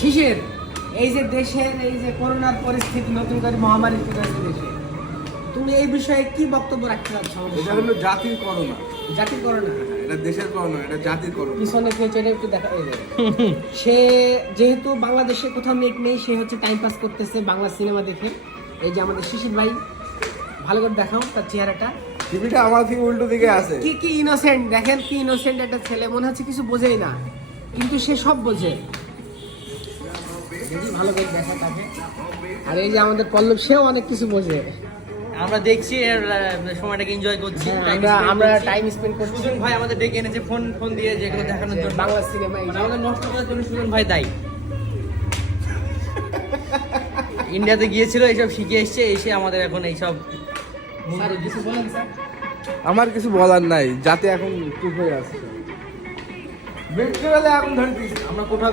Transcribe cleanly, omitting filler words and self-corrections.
শিশির, এই যে দেশের এই যে করোনার পরিস্থিতি, নতুন করে মহামারী চলে আসছে দেশে, তুমি এই বিষয়ে কি বক্তব্য রাখতে চাচ্ছ? এটা হলো জাতির করোনা। জাতির করোনা, এটা দেশের করোনা, এটা জাতির করোনা। পিছনে কি হচ্ছে এটা একটু দেখা যায়। সে যেহেতু বাংলাদেশে কোথাও নেট নেই, সে হচ্ছে টাইম পাস করতেছে বাংলা সিনেমা দেখে। এই যে আমাদের শিশির ভাই, ভালো করে দেখাও তার চেহারাটা। টিভিটা আমার থেকে উল্টো দিকে আছে। কি কি ইনোসেন্ট, দেখেন কি ইনোসেন্ট একটা ছেলে, মনে হচ্ছে কিছু বোঝেই না, কিন্তু সে সব বোঝে। দেখি ভালো করে দেখা তাকে। আর এই যে আমাদের পল্লব, সেও অনেক কিছু বোঝে। আমরা দেখছি এর সময়টাকে এনজয় করছি। আমরা টাইম স্পেন্ড করছি। সুজন ভাই আমাদের ডেকে এনেছে ফোন দিয়ে যেগুলো দেখানোর জন্য। বাংলা সিনেমা আমাদের নষ্ট করার জন্য সুজন ভাই দায়ী। ইন্ডিয়াতে গিয়েছিল, এইসব শিখে এসে আমাদের এখন এইসব কিছু বলেন স্যার। আমার কিছু বলার নাই, যাতে এখন চুপ হয়ে আছে। বেড করে এখন ধরে দিয়েছি। আমরা কোথাও